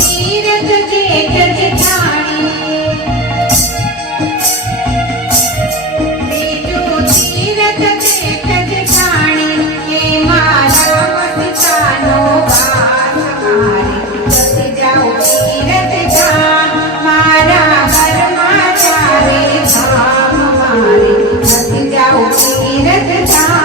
तीरथ जेठ जेठाणी तीजो तीरथ जेठ जेठाणी ये मारा मस्तानो बास मारे बस जाओ तीरथ धाम मारा घर में चारे धाम मारे बस जाओ तीरथ धाम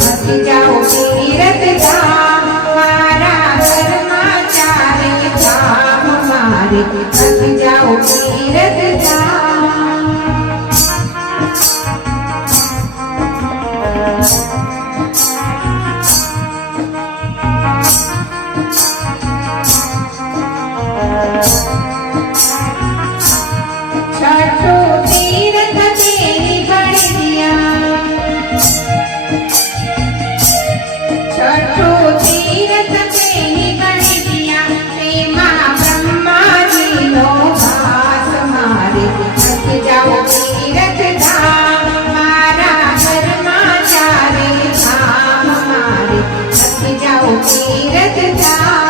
बस जाओ तीरथ धाम मारा घर में चारे धाम मारे बस जाओ तीरथ धाम छठो तीरथ तेरी बड़िया छठो तीरथ तेरी बड़िया प्रेमा ब्रह्मा जी नो घास मारे बस जाओ तीरथ धाम मारा घर में चारे धाम मारे बस जाओ तीरथ धाम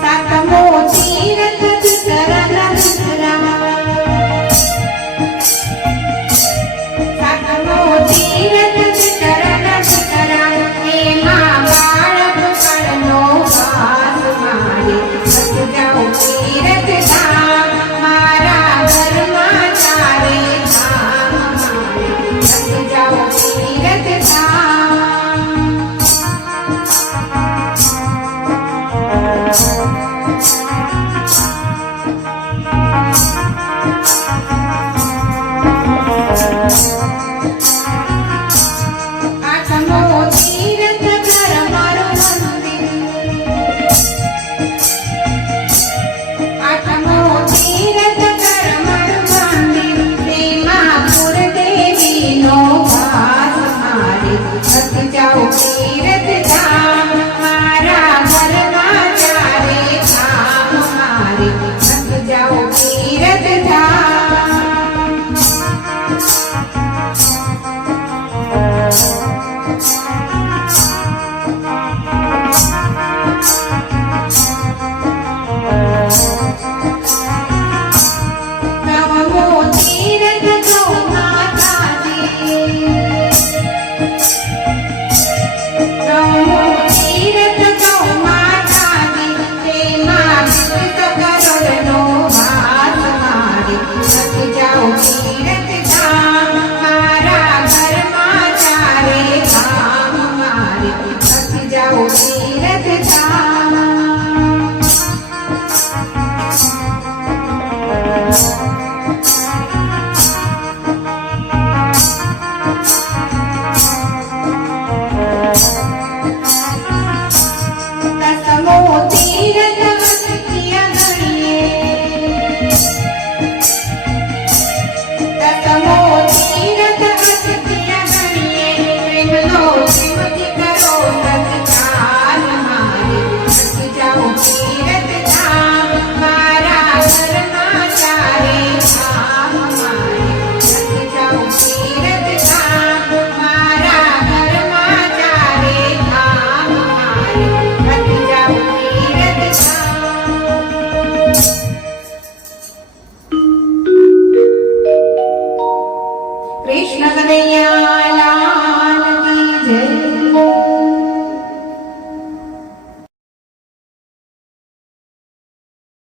सातमो तीरथ चरण सातमो तीरथ चरण हे मां बाळक करनो वास मारे बस जाओ तीरथ धाम मारा घर में चारे धाम मारे बस जाओ तीरथ धाम